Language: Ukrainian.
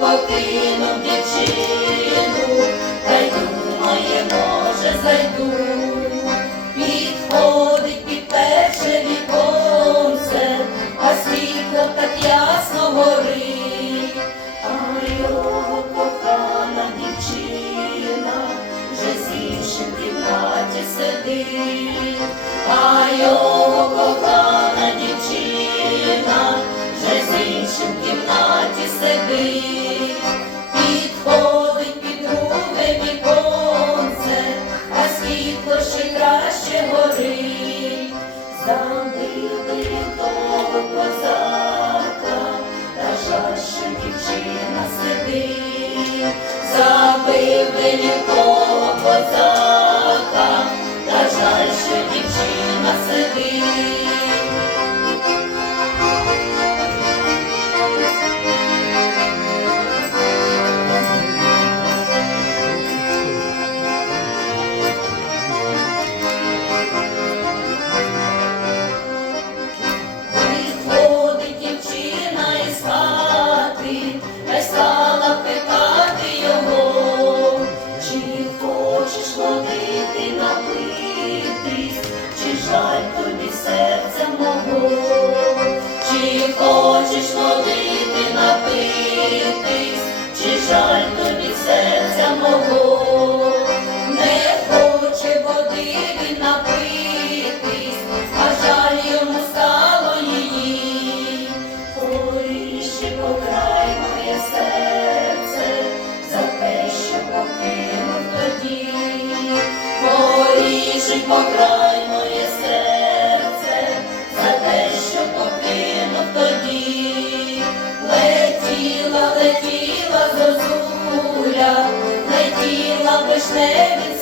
покинув дівчину, та й думає, зайду. Підходить під перше віконце, а світло так ясно горить, а його кохана дівчина вже з іншим кімнаті сидить, а його кохана дівчина в кімнаті сидить, світло ще краще горить, забили того козака, та жаль, що дівчина сидить, забили покрай моє серце, за те, що покинув тоді, летіла, летіла зозуля, летіла вишневі